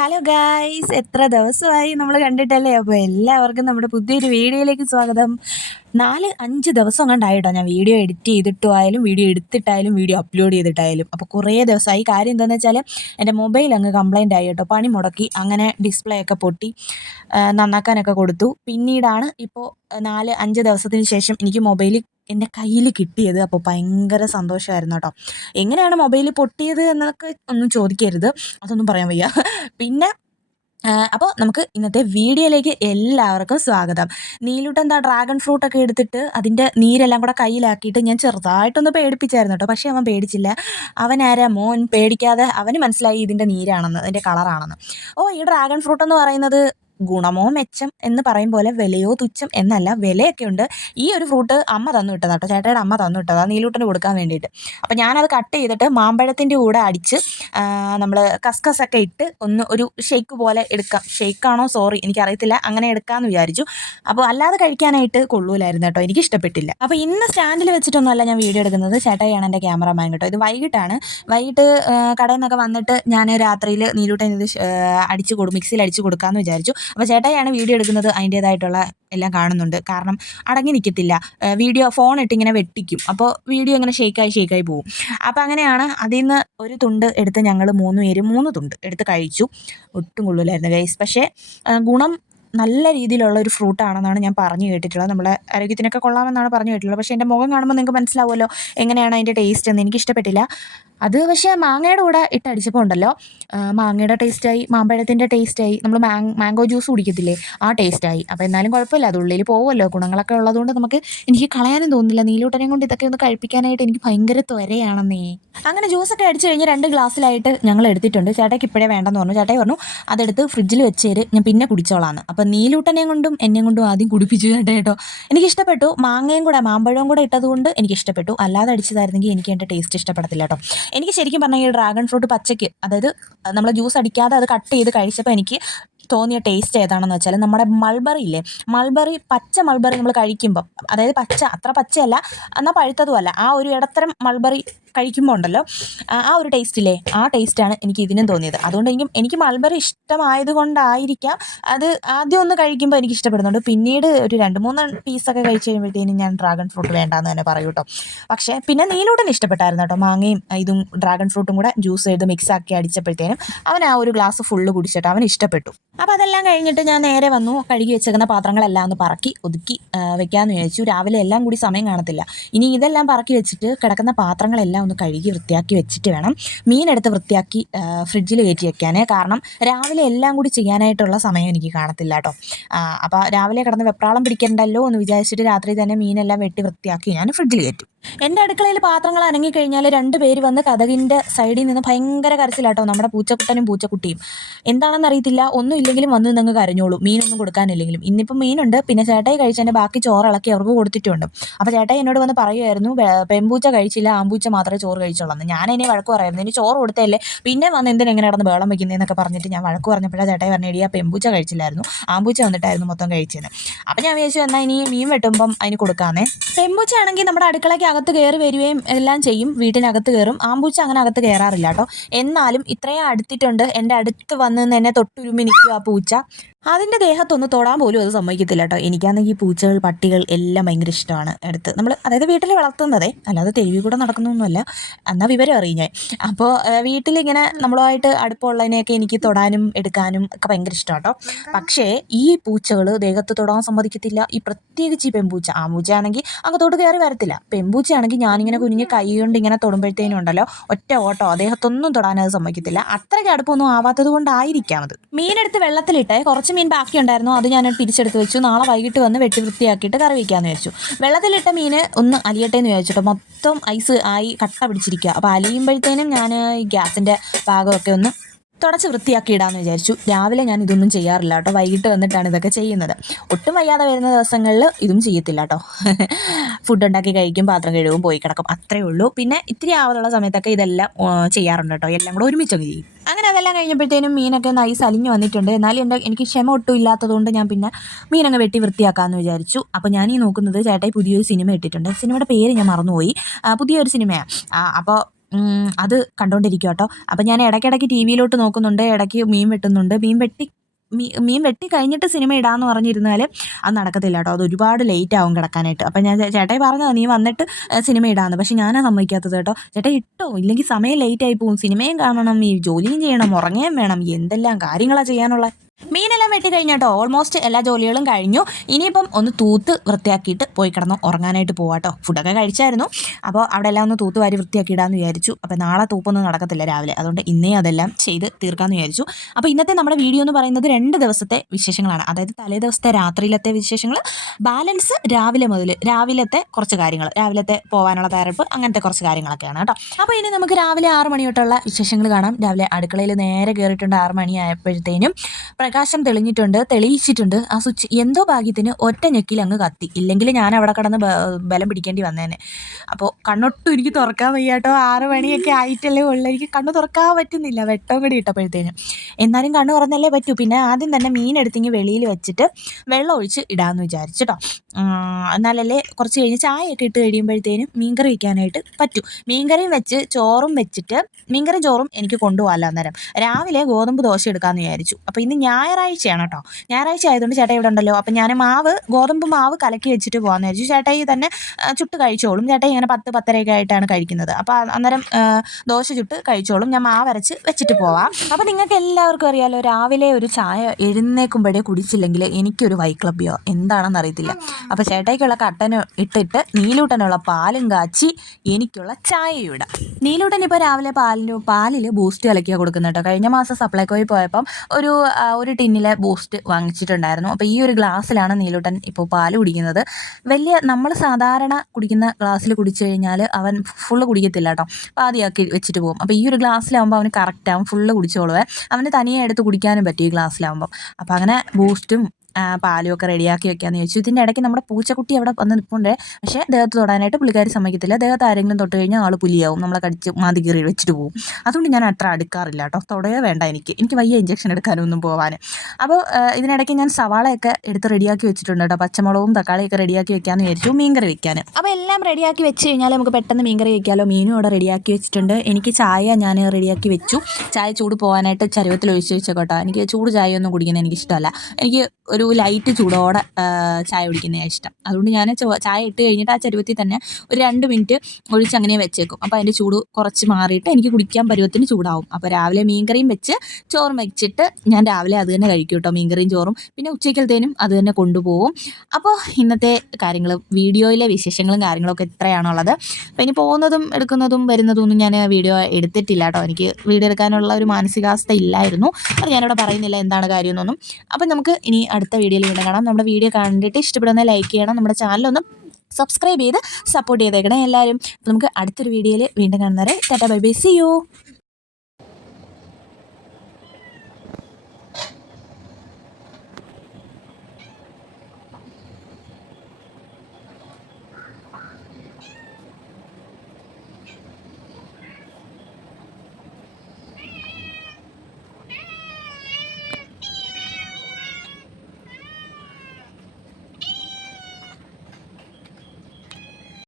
Hello guys എത്ര ദിവസമായി നമ്മൾ കണ്ടിട്ടല്ലേ? അപ്പോൾ എല്ലാവർക്കും നമ്മുടെ പുതിയൊരു വീഡിയോയിലേക്ക് സ്വാഗതം. നാല് അഞ്ച് ദിവസം കണ്ടായിട്ടോ ഞാൻ വീഡിയോ എഡിറ്റ് ചെയ്തിട്ടായാലും വീഡിയോ എടുത്തിട്ടായാലും വീഡിയോ അപ്ലോഡ് ചെയ്തിട്ടായാലും. അപ്പോൾ കുറേ ദിവസമായി. കാര്യം എന്താണെന്ന് വെച്ചാൽ എന്റെ മൊബൈൽ അങ്ങ് കംപ്ലൈന്റ് ആയി കേട്ടോ. പണി മുടക്കി അങ്ങനെ ഡിസ്പ്ലേ ഒക്കെ പൊട്ടി നന്നാക്കാനൊക്കെ കൊടുത്തു. പിന്നീടാണ് ഇപ്പോൾ നാല് അഞ്ച് ദിവസത്തിന് ശേഷം എനിക്ക് മൊബൈൽ എന്റെ കയ്യിൽ കിട്ടിയത്. അപ്പോൾ ഭയങ്കര സന്തോഷമായിരുന്നു കേട്ടോ. എങ്ങനെയാണ് മൊബൈൽ പൊട്ടിയത് എന്നൊക്കെ ഒന്നും ചോദിക്കരുത്. അതൊന്നും പറയാൻ വയ്യ. പിന്നെ അപ്പോൾ നമുക്ക് ഇന്നത്തെ വീഡിയോയിലേക്ക് എല്ലാവർക്കും സ്വാഗതം. നീലൂട്ട് എന്താ ഡ്രാഗൺ ഫ്രൂട്ടൊക്കെ എടുത്തിട്ട് അതിന്റെ നീരെല്ലാം കൂടെ കയ്യിലാക്കിയിട്ട് ഞാൻ ചെറുതായിട്ടൊന്ന് പേടിപ്പിച്ചായിരുന്നു കേട്ടോ. പക്ഷേ അവൻ പേടിച്ചില്ല. അവൻ ആരാ? മോൻ പേടിക്കാതെ അവന് മനസ്സിലായി ഇതിന്റെ നീരാണെന്ന് അതിന്റെ കളറാണെന്ന് ഓ ഈ ഡ്രാഗൺ ഫ്രൂട്ട് എന്ന് പറയുന്നത് ഗുണമോ മെച്ചം എന്ന് പറയും പോലെ വിലയോ തുച്ഛം എന്നല്ല. വിലയൊക്കെ ഉണ്ട്. ഈ ഒരു ഫ്രൂട്ട് അമ്മ തന്നു വിട്ടതാണ് കേട്ടോ ചേട്ടയുടെ അമ്മ തന്നു വിട്ടതാ നീലൂട്ടിന് കൊടുക്കാൻ വേണ്ടിയിട്ട്. അപ്പോൾ ഞാനത് കട്ട് ചെയ്തിട്ട് മാമ്പഴത്തിന്റെ കൂടെ അടിച്ച് നമ്മൾ കസ്കസൊക്കെ ഇട്ട് ഒന്ന് ഒരു ഷേക്ക് പോലെ എടുക്കാം. ഷേക്കാണോ സോറി എനിക്കറിയത്തില്ല. അങ്ങനെ എടുക്കാമെന്ന് വിചാരിച്ചു. അപ്പോൾ അല്ലാതെ കഴിക്കാനായിട്ട് കൊള്ളൂലായിരുന്നു കേട്ടോ എനിക്ക് ഇഷ്ടപ്പെട്ടില്ല. അപ്പോൾ ഇന്ന് സ്റ്റാൻഡിൽ വെച്ചിട്ടൊന്നുമല്ല ഞാൻ വീഡിയോ എടുക്കുന്നത്. ചേട്ടായിയാണ് എന്റെ ക്യാമറമാൻ കേട്ടോ ഇത് വൈകിട്ടാണ്. വൈകിട്ട് കടയിൽ നിന്നൊക്കെ വന്നിട്ട് ഞാൻ രാത്രിയിൽ നീലൂട്ടൻ ഇത് അടിച്ച് കൊടു മിക്സിയിൽ അടിച്ച് കൊടുക്കാമെന്ന് വിചാരിച്ചു. അപ്പോൾ ചേട്ടായിയാണ് വീഡിയോ എടുക്കുന്നത്. അതിന്റേതായിട്ടുള്ള എല്ലാം കാണുന്നുണ്ട്. കാരണം അടങ്ങി നിൽക്കത്തില്ല വീഡിയോ ഫോൺ ഇട്ടിങ്ങനെ വെട്ടിക്കും. അപ്പോൾ വീഡിയോ ഇങ്ങനെ ഷേക്കായി ഷേക്കായി പോകും അപ്പോൾ അങ്ങനെയാണ് അതിൽ നിന്ന് ഒരു തുണ്ട് എടുത്ത് ഞങ്ങൾ മൂന്ന് പേര് മൂന്ന് തുണ്ട് എടുത്ത് കഴിച്ചു. ഒട്ടും കൊള്ളൂലായിരുന്നു ഗൈസ് പക്ഷേ ഗുണം നല്ല രീതിയിലുള്ള ഒരു ഫ്രൂട്ടാണെന്നാണ് ഞാൻ പറഞ്ഞു കേട്ടിട്ടുള്ളത്. നമ്മളെ ആരോഗ്യത്തിനൊക്കെ കൊള്ളാമെന്നാണ് പറഞ്ഞു കേട്ടിട്ടുള്ളത്. പക്ഷേ എന്റെ മുഖം കാണുമ്പോൾ നിങ്ങൾക്ക് മനസ്സിലാവുമല്ലോ എങ്ങനെയാണ് അതിന്റെ ടേസ്റ്റ് എന്ന്. എനിക്ക് ഇഷ്ടപ്പെട്ടില്ല അത് പക്ഷേ മാങ്ങയുടെ കൂടെ ഇട്ടടിച്ചപ്പോൾ ഉണ്ടല്ലോ. മാങ്ങയുടെ ടേസ്റ്റായി മാമ്പഴത്തിന്റെ ടേസ്റ്റായി നമ്മൾ മാങ് മാംഗോ ജ്യൂസ് കുടിക്കത്തില്ലേ? ആ ടേസ്റ്റായി അപ്പോൾ എന്നാലും കുഴപ്പമില്ല. അത് ഉള്ളിൽ പോകുമല്ലോ ഗുണങ്ങളൊക്കെ ഉള്ളതുകൊണ്ട് നമുക്ക് എനിക്ക് കളയാനും തോന്നുന്നില്ല. നീലൂട്ടനെ കൊണ്ട് ഇതൊക്കെ ഒന്ന് കഴിപ്പിക്കാനായിട്ട് എനിക്ക് ഭയങ്കര ത്വരയാണെന്നേ. അങ്ങനെ ജ്യൂസൊക്കെ അടിച്ചു കഴിഞ്ഞ് രണ്ട് ഗ്ലാസ്സിലായിട്ട് ഞങ്ങൾ എടുത്തിട്ടുണ്ട്. ചേട്ടയ്ക്ക് ഇപ്പോഴേ വേണ്ടെന്ന് പറഞ്ഞു. ചേട്ടായി പറഞ്ഞു അതെടുത്ത് ഫ്രിഡ്ജിൽ വെച്ചേര്. ഞാൻ പിന്നെ കുടിച്ചോളാന്ന്. അപ്പം നീലൂട്ടനെയും കൊണ്ടും എന്നെയും കൊണ്ടും ആദ്യം കുടിപ്പിച്ചു ചേട്ടാ കേട്ടോ. എനിക്ക് ഇഷ്ടപ്പെട്ടു മാങ്ങയും കൂടെ മാമ്പഴവും കൂടെ ഇട്ടതുകൊണ്ട് എനിക്ക് ഇഷ്ടപ്പെട്ടു അല്ലാതെ അടിച്ചതായിരുന്നെങ്കിൽ എനിക്ക് എന്റെ ടേസ്റ്റ് ഇഷ്ടപ്പെടത്തില്ല കേട്ടോ. എനിക്ക് ശരിക്കും പറഞ്ഞാൽ ഈ ഡ്രാഗൺ ഫ്രൂട്ട് പച്ചയ്ക്ക് അതായത് നമ്മൾ ജ്യൂസ് അടിക്കാതെ അത് കട്ട് ചെയ്ത് കഴിച്ചപ്പോൾ എനിക്ക് തോന്നിയ ടേസ്റ്റ് ഏതാണെന്ന് വെച്ചാൽ നമ്മുടെ മൾബറി ഇല്ലേ? മൾബറി പച്ച മൾബറി നമ്മൾ കഴിക്കുമ്പം അതായത് പച്ച അത്ര പച്ചയല്ല എന്നാൽ പഴുത്തതുമല്ല ആ ഒരു ഇടത്തരം മൾബറി കഴിക്കുമ്പോൾ ഉണ്ടല്ലോ ആ ഒരു ടേസ്റ്റില്ലേ? ആ ടേസ്റ്റാണ് എനിക്ക് ഇതിനും തോന്നിയത്. അതുകൊണ്ട് എനിക്ക് എനിക്ക് മൾബറി ഇഷ്ടമായത് കൊണ്ടായിരിക്കാം അത് ആദ്യം ഒന്ന് കഴിക്കുമ്പോൾ എനിക്ക് ഇഷ്ടപ്പെടുന്നുണ്ട്. പിന്നീട് ഒരു രണ്ട് മൂന്ന് പീസൊക്കെ കഴിച്ച് കഴിയുമ്പോഴത്തേനും ഞാൻ ഡ്രാഗൺ ഫ്രൂട്ട് വേണ്ടാന്ന് തന്നെ പറയൂ കേട്ടോ. പക്ഷേ പിന്നെ നീലൂടൻ ഇഷ്ടപ്പെട്ടായിരുന്നു കേട്ടോ. മാങ്ങയും ഇതും ഡ്രാഗൺ ഫ്രൂട്ടും കൂടെ ജ്യൂസ് ചെയ്ത് മിക്സ് ആക്കി അടിച്ചപ്പോഴത്തേനും അവൻ ആ ഒരു ഗ്ലാസ് ഫുള്ള് കുടിച്ചിട്ട് അവൻ ഇഷ്ടപ്പെട്ടു. അപ്പോൾ അതെല്ലാം കഴിഞ്ഞിട്ട് ഞാൻ നേരെ വന്നു കഴുകി വെച്ചേക്കുന്ന പാത്രങ്ങളെല്ലാം ഒന്ന് പറക്കി ഒതുക്കി വെക്കാമെന്ന് വിചാരിച്ചു. രാവിലെ എല്ലാം കൂടി സമയം കാണത്തില്ല. ഇനി ഇതെല്ലാം പറക്കി വെച്ചിട്ട് കിടക്കുന്ന പാത്രങ്ങളെല്ലാം ഒന്ന് കഴുകി വൃത്തിയാക്കി വെച്ചിട്ട് വേണം മീനെടുത്ത് വൃത്തിയാക്കി ഫ്രിഡ്ജിൽ കയറ്റി വെക്കാൻ കാരണം രാവിലെ എല്ലാം കൂടി ചെയ്യാനായിട്ടുള്ള സമയം എനിക്ക് കാണത്തില്ല കേട്ടോ അപ്പോൾ രാവിലെ കിടന്ന് വെപ്രാളം പിടിക്കണ്ടല്ലോ എന്ന് വിചാരിച്ചിട്ട് രാത്രി തന്നെ മീനെല്ലാം വെട്ടി വൃത്തിയാക്കി ഞാൻ ഫ്രിഡ്ജിൽ കയറ്റും. എന്റെ അടുക്കളയിൽ പാത്രങ്ങൾ അനങ്ങിക്കഴിഞ്ഞാൽ രണ്ട് പേര് വന്ന് കഥകിന്റെ സൈഡിൽ നിന്ന് ഭയങ്കര കരച്ചിലാട്ടോ നമ്മുടെ പൂച്ചക്കുട്ടനും പൂച്ചക്കുട്ടിയും. എന്താണെന്ന് അറിയത്തില്ല. ഒന്നും ഇല്ലെങ്കിലും വന്ന് നിങ്ങൾ കരഞ്ഞോളൂ. മീനൊന്നും കൊടുക്കാനില്ലെങ്കിലും. ഇന്നിപ്പം മീനുണ്ട്. പിന്നെ ചേട്ടായി കഴിച്ചതിന്റെ ബാക്കി ചോറ് ഇളക്കി അവർക്ക് കൊടുത്തിട്ടുണ്ട്. അപ്പോൾ ചേട്ടായി എന്നോട് വന്ന് പറയുമായിരുന്നു പെമ്പൂച്ച കഴിച്ചില്ല ആമ്പൂച്ച മാത്രമേ ചോറ് കഴിച്ചോളൂ. ഞാൻ ഇനി വഴക്ക് പറയുന്നത് ഇനി ചോറ് കൊടുത്തല്ലേ പിന്നെ വന്ന് എന്തിനാ ഇങ്ങനെ കിടന്ന് ബേളം വെക്കുന്നതെന്നൊക്കെ പറഞ്ഞിട്ട് ഞാൻ വഴക്ക് പറഞ്ഞപ്പോഴാണ് ചേട്ടായി പറഞ്ഞു ആ പെമ്പൂച്ച കഴിച്ചില്ലായിരുന്നു. ആമ്പൂച്ച വന്നിട്ടായിരുന്നു മൊത്തം കഴിച്ചത് അപ്പം ഞാൻ വിചാരിച്ചു എന്നാൽ ഇനി മീൻ വെട്ടുമ്പം അതിന് കൊടുക്കാന്നേ. പെമ്പൂച്ച ആണെങ്കിൽ നമ്മുടെ അടുക്കളയ്ക്ക് അകത്ത് കയറി വരികയും എല്ലാം ചെയ്യും. വീട്ടിനകത്ത് കയറും. ആമ്പൂച്ച അങ്ങനെ അകത്ത് കയറാറില്ല കേട്ടോ. എന്നാലും ഇത്രയും അടുത്തിട്ടുണ്ട്. എന്റെ അടുത്ത് വന്ന് എന്നെ തൊട്ടുരുമ്മി നിൽക്കും ആ പൂച്ച. അതിന്റെ ദേഹത്തൊന്ന് തൊടാൻ പോലും അത് സമ്മതിക്കത്തില്ല കേട്ടോ. എനിക്കാണെങ്കിൽ പൂച്ചകൾ പട്ടികൾ എല്ലാം ഭയങ്കര ഇഷ്ടമാണ് എടുത്ത്. നമ്മൾ അതായത് വീട്ടിൽ വളർത്തുന്നതേ അല്ലാതെ തെരുവി കൂടെ നടക്കുന്നൊന്നുമല്ല. എന്നാൽ വിവരം അറിയും അപ്പോൾ വീട്ടിലിങ്ങനെ നമ്മളുമായിട്ട് അടുപ്പമുള്ളതിനെയൊക്കെ എനിക്ക് തൊടാനും എടുക്കാനും ഒക്കെ ഭയങ്കര ഇഷ്ടമാണ് കേട്ടോ. പക്ഷേ ഈ പൂച്ചകൾ ദേഹത്ത് തൊടാൻ സമ്മതിക്കത്തില്ല. ഈ പ്രത്യേകിച്ച് ഈ പെമ്പൂച്ച ആമ്പൂച്ച ആണെങ്കിൽ അകത്തോട്ട് കയറി വരത്തില്ല. പെമ്പൂച്ചയാണെങ്കിൽ ഞാനിങ്ങനെ കുഞ്ഞ് കൈ കൊണ്ട് ഇങ്ങനെ തൊടുമ്പോഴത്തേനും ഉണ്ടല്ലോ ഒറ്റ ഓട്ടോ അദ്ദേഹത്തൊന്നും തൊടാൻ അത് സമ്മതിക്കത്തില്ല. അത്രയ്ക്ക് അടുപ്പൊന്നും ആവാത്തത് കൊണ്ടായിരിക്കാം അത്. മീനെടുത്ത് വെള്ളത്തിലിട്ടേ കുറച്ച് മീൻ ബാക്കിയുണ്ടായിരുന്നു അത് ഞാൻ പിരിച്ചെടുത്ത് വെച്ചു. നാളെ വൈകിട്ട് വന്ന് വെട്ടി വൃത്തിയാക്കിയിട്ട് കറി വയ്ക്കാമെന്ന് വിചാരിച്ചു. വെള്ളത്തിലിട്ട മീൻ ഒന്ന് അലിയട്ടെ എന്ന് വിചാരിച്ചിട്ടോ മൊത്തം ഐസ് ആയി കട്ട പിടിച്ചിരിക്കുക അപ്പോൾ അലിയുമ്പോഴത്തേനും ഞാൻ ഈ ഗ്യാസിന്റെ ഭാഗമൊക്കെ ഒന്ന് തുടച്ച് വൃത്തിയാക്കി ഇടാമെന്ന് വിചാരിച്ചു. രാവിലെ ഞാൻ ഇതൊന്നും ചെയ്യാറില്ല കേട്ടോ. വൈകിട്ട് വന്നിട്ടാണ് ഇതൊക്കെ ചെയ്യുന്നത്. ഒട്ടും വയ്യാതെ വരുന്ന ദിവസങ്ങളിൽ ഇതും ചെയ്യത്തില്ല കേട്ടോ. ഫുഡ് ഉണ്ടാക്കി കഴിക്കും പാത്രം കഴുകും പോയി കിടക്കും. അത്രേ ഉള്ളൂ. പിന്നെ ഇത്തിരി ആവതുള്ള സമയത്തൊക്കെ ഇതെല്ലാം ചെയ്യാറുണ്ട് കേട്ടോ. എല്ലാം കൂടെ ഒരുമിച്ചൊക്കെ ചെയ്യും. അങ്ങനെ അതെല്ലാം കഴിഞ്ഞപ്പോഴത്തേനും മീനൊക്കെ നൈസ് അലിഞ്ഞ് വന്നിട്ടുണ്ട്. എന്നാലും എന്റെ എനിക്ക് ക്ഷമ ഒട്ടും ഇല്ലാത്തതുകൊണ്ട് ഞാൻ പിന്നെ മീനങ്ങ് വെട്ടി വൃത്തിയാക്കാമെന്ന് വിചാരിച്ചു. അപ്പോൾ ഞാൻ ഈ നോക്കുന്നത് ചേട്ടായി പുതിയൊരു സിനിമ ഇട്ടിട്ടുണ്ട്. സിനിമയുടെ പേര് ഞാൻ മറന്നുപോയി. പുതിയൊരു സിനിമയാണ്. അപ്പോൾ അത് കണ്ടുകൊണ്ടിരിക്കുക കേട്ടോ അപ്പം ഞാൻ ഇടയ്ക്കിടയ്ക്ക് ടി വിയിലോട്ട് നോക്കുന്നുണ്ട് ഇടയ്ക്ക് മീൻ വെട്ടുന്നുണ്ട്. മീൻ വെട്ടി മീ മീൻ വെട്ടി കഴിഞ്ഞിട്ട് സിനിമ ഇടാമെന്ന് പറഞ്ഞിരുന്നാൽ അത് നടക്കത്തില്ല കേട്ടോ അത് ഒരുപാട് ലേറ്റ് ആവും കിടക്കാനായിട്ട്. അപ്പം ഞാൻ ചേട്ടായി പറഞ്ഞതാണ് നീ വന്നിട്ട് സിനിമ ഇടാമെന്ന് പക്ഷേ ഞാനാ സമ്മതിക്കാത്തത് കേട്ടോ. ചേട്ടാ ഇട്ടോ? ഇല്ലെങ്കിൽ സമയം ലേറ്റ് ആയി പോകും സിനിമയും കാണണം ഈ ജോലിയും ചെയ്യണം ഉറങ്ങുകയും വേണം. എന്തെല്ലാം കാര്യങ്ങളാണ് ചെയ്യാനുള്ള? മീനെല്ലാം വെട്ടി കഴിഞ്ഞാട്ടോ ഓൾമോസ്റ്റ് എല്ലാ ജോലികളും കഴിഞ്ഞു. ഇനിയിപ്പം ഒന്ന് തൂത്ത് വൃത്തിയാക്കിയിട്ട് പോയി കിടന്ന് ഉറങ്ങാനായിട്ട് പോവാട്ടോ. ഫുഡൊക്കെ കഴിച്ചായിരുന്നു. അപ്പോൾ അവിടെ എല്ലാം ഒന്ന് തൂത്ത് വാരി വൃത്തിയാക്കി ഇടാമെന്ന് വിചാരിച്ചു. അപ്പോൾ നാളെ തൂപ്പൊന്നും നടക്കത്തില്ല രാവിലെ. അതുകൊണ്ട് ഇന്നേ അതെല്ലാം ചെയ്ത് തീർക്കാമെന്ന് വിചാരിച്ചു. അപ്പോൾ ഇന്നത്തെ നമ്മുടെ വീഡിയോ എന്ന് പറയുന്നത് രണ്ട് ദിവസത്തെ വിശേഷങ്ങളാണ്. അതായത് തലേ ദിവസത്തെ രാത്രിയിലത്തെ വിശേഷങ്ങൾ ബാലൻസ് രാവിലെ മുതൽ രാവിലത്തെ കുറച്ച് കാര്യങ്ങൾ രാവിലത്തെ പോകാനുള്ള തയ്യാറെടുപ്പ് അങ്ങനത്തെ കുറച്ച് കാര്യങ്ങളൊക്കെയാണ് കേട്ടോ. അപ്പോൾ ഇനി നമുക്ക് രാവിലെ ആറ് മണി തൊട്ടുള്ള വിശേഷങ്ങൾ കാണാം. രാവിലെ അടുക്കളയിൽ നേരെ കയറിയിട്ടുണ്ട് ആറ് മണി ആയപ്പോഴത്തേനും. പ്രകാശം തെളിഞ്ഞിട്ടുണ്ട് തെളിയിച്ചിട്ടുണ്ട്. ആ സ്വിച്ച് എന്തോ ഭാഗ്യത്തിന് ഒറ്റ ഞെക്കിൽ അങ്ങ് കത്തി. ഇല്ലെങ്കിൽ ഞാൻ അവിടെ കടന്ന് ബലം പിടിക്കേണ്ടി വന്നേനെ. അപ്പോൾ കണ്ണൊട്ടും എനിക്ക് തുറക്കാൻ വയ്യാട്ടോ ആറ് മണിയൊക്കെ ആയിട്ടല്ലേ ഉള്ളൂ. എനിക്ക് കണ്ണ് തുറക്കാൻ പറ്റുന്നില്ല. വെട്ടം കൂടി ഇട്ടപ്പോഴത്തേനും. എന്നാലും കണ്ണ് തുറന്നല്ലേ പറ്റൂ. പിന്നെ ആദ്യം തന്നെ മീൻ എടുത്തിങ്ങ് വെളിയിൽ വെച്ചിട്ട് വെള്ളം ഒഴിച്ച് ഇടാമെന്ന് വിചാരിച്ചു കേട്ടോ എന്നാലല്ലേ കുറച്ച് കഴിഞ്ഞ് ചായയൊക്കെ ഇട്ട് കഴിയുമ്പോഴത്തേനും മീൻകറി വയ്ക്കാനായിട്ട് പറ്റൂ. മീൻകറിയും വെച്ച് ചോറും വെച്ചിട്ട് മീൻകറി ചോറും എനിക്ക് കൊണ്ടുപോകാമല്ലോ അന്നേരം. രാവിലെ ഗോതമ്പ് ദോശ എടുക്കാമെന്ന് വിചാരിച്ചു. അപ്പോൾ ഇന്ന് ഞായറാഴ്ചയാണ് കേട്ടോ. ഞായറാഴ്ച ആയതുകൊണ്ട് ചേട്ടാ ഇവിടെ ഉണ്ടല്ലോ. അപ്പം ഞാൻ മാവ് ഗോതമ്പ് മാവ് കലക്കി വെച്ചിട്ട് പോകാമെന്ന് വിചാരിച്ചു. ഈ തന്നെ ചുട്ട് കഴിച്ചോളും. ചേട്ടാ ഇങ്ങനെ പത്ത് പത്തരയൊക്കെ ആയിട്ടാണ് കഴിക്കുന്നത്. അപ്പോൾ അന്നേരം ദോശ ചുട്ട് കഴിച്ചോളും. ഞാൻ മാവ് അരച്ച് വെച്ചിട്ട് പോവാം. അപ്പോൾ നിങ്ങൾക്ക് എല്ലാവർക്കും അറിയാലോ രാവിലെ ഒരു ചായ എഴുന്നേക്കുമ്പോഴേ കുടിച്ചില്ലെങ്കിൽ എനിക്കൊരു വൈക്ലബ്യോ എന്താണെന്ന് അറിയത്തില്ല. അപ്പോൾ ചേട്ടായിക്കുള്ള കട്ടന് ഇട്ടിട്ട് നീലൂട്ടനുള്ള പാലും കാച്ചി എനിക്കുള്ള ചായയും ഇടാം. നീലൂട്ടൻ ഇപ്പോൾ രാവിലെ പാലിന് പാലിൽ ബൂസ്റ്റ് കലക്കിയാണ് കൊടുക്കുന്നത് കേട്ടോ. കഴിഞ്ഞ മാസം സപ്ലൈക്കോയിൽ പോയപ്പം ഒരു ആ, ഒരു ടിന്നിലെ ബൂസ്റ്റ് വാങ്ങിച്ചിട്ടുണ്ടായിരുന്നു. അപ്പോൾ ഈ ഒരു ഗ്ലാസ്സിലാണ് നീലൂട്ടൻ ഇപ്പോൾ പാൽ കുടിക്കുന്നത്. വലിയ നമ്മൾ സാധാരണ കുടിക്കുന്ന ഗ്ലാസ്സിൽ കുടിച്ചു കഴിഞ്ഞാൽ അവൻ ഫുള്ള് കുടിക്കത്തില്ല കേട്ടോ. പാതിയാക്കി വെച്ചിട്ട് പോകും. അപ്പോൾ ഈ ഒരു ഗ്ലാസ്സിലാകുമ്പോൾ അവന് കറക്റ്റ് ആവും ഫുള്ള് കുടിച്ചോളുവേ. അവന് തനിയെ എടുത്ത് കുടിക്കാനും പറ്റും ഈ ഗ്ലാസ്സിലാകുമ്പോൾ അപ്പോൾ അങ്ങനെ ബൂസ്റ്റും ആ, പാലും ഒക്കെ റെഡിയാക്കി വെക്കാന്ന് ചോദിച്ചു. ഇതിന്റെ ഇടയ്ക്ക് നമ്മുടെ പൂച്ചക്കുട്ടി അവിടെ വന്ന് നിൽപ്പുണ്ട് പക്ഷേ ദേഹത്ത് തൊടാനായിട്ട് പുള്ളിക്കാർ സമ്മതിക്കത്തില്ല. ദേഹത്ത് ആരെങ്കിലും തൊട്ട് കഴിഞ്ഞാൽ ആൾ പുലിയാവും. നമ്മളെ കടിച്ച് മാതി കീറി വെച്ചിട്ട് പോകും അതുകൊണ്ട് ഞാൻ അത്ര അടുക്കാറില്ല കേട്ടോ. തൊടയോ വേണ്ട എനിക്ക്. എനിക്ക് വയ്യ ഇഞ്ചക്ഷൻ എടുക്കാനൊന്നും പോകാൻ അപ്പോൾ ഇതിനിടയ്ക്ക് ഞാൻ സവാളയൊക്കെ എടുത്ത് റെഡിയാക്കി വെച്ചിട്ടുണ്ട് കേട്ടോ. പച്ചമുളകും തക്കാളിയൊക്കെ റെഡിയാക്കി വെക്കാമെന്ന് വിചാരിച്ചു മീൻകറി വെക്കാൻ അപ്പോൾ എല്ലാം റെഡിയാക്കി വെച്ച് കഴിഞ്ഞാൽ നമുക്ക് പെട്ടെന്ന് മീൻകറി വെക്കാമല്ലോ മീനും അവിടെ റെഡിയാക്കി വെച്ചിട്ടുണ്ട്. എനിക്ക് ചായ ഞാൻ റെഡിയാക്കി വെച്ചു. ചായ ചൂട് പോകാനായിട്ട് ചരുവത്തിൽ ഒഴിച്ച് വെച്ചേക്കോട്ടോ. എനിക്ക് ചൂട് ചായ ഒന്നും കുടിക്കുന്നത് എനിക്ക് ഇഷ്ടമല്ല എനിക്ക് ഒരു ലൈറ്റ് ചൂടോടെ ചായ കുടിക്കുന്നതാണ് ഇഷ്ടം. അതുകൊണ്ട് ഞാൻ ചായ ഇട്ട് കഴിഞ്ഞിട്ട് ആ ചരുവത്തിൽ തന്നെ ഒരു രണ്ട് മിനിറ്റ് ഒഴിച്ച് അങ്ങനെ വെച്ചേക്കും. അപ്പോൾ അതിന്റെ ചൂട് കുറച്ച് മാറിയിട്ട് എനിക്ക് കുടിക്കാൻ പരുവത്തിന് ചൂടാവും. അപ്പോൾ രാവിലെ മീൻകറിയും വെച്ച് ചോറും വെച്ചിട്ട് ഞാൻ രാവിലെ അത് തന്നെ കഴിക്കും കേട്ടോ മീൻകറിയും ചോറും. പിന്നെ ഉച്ചയ്ക്കലത്തേനും അത് തന്നെ കൊണ്ടുപോകും അപ്പോൾ ഇന്നത്തെ കാര്യങ്ങൾ വീഡിയോയിലെ വിശേഷങ്ങളും കാര്യങ്ങളൊക്കെ ഇത്രയാണുള്ളത്. അപ്പോൾ ഇനി പോകുന്നതും എടുക്കുന്നതും വരുന്നതും ഒന്നും ഞാൻ വീഡിയോ എടുത്തിട്ടില്ല കേട്ടോ. എനിക്ക് വീഡിയോ എടുക്കാനുള്ള ഒരു മാനസികാവസ്ഥ ഇല്ലായിരുന്നു. അത് ഞാനിവിടെ പറയുന്നില്ല എന്താണ് കാര്യമെന്നൊന്നും. അപ്പം നമുക്ക് ഇനി അടുത്ത വീഡിയോയിൽ വീണ്ടും കാണാം. നമ്മുടെ വീഡിയോ കണ്ടിട്ട് ഇഷ്ടപ്പെടുന്ന ലൈക്ക് ചെയ്യണം. നമ്മുടെ ചാനലൊന്ന് സബ്സ്ക്രൈബ് ചെയ്ത് സപ്പോർട്ട് ചെയ്തേക്കണം എല്ലാവരും. നമുക്ക് അടുത്തൊരു വീഡിയോയിൽ വീണ്ടും കാണുന്നവരെ. Tata bye bye see you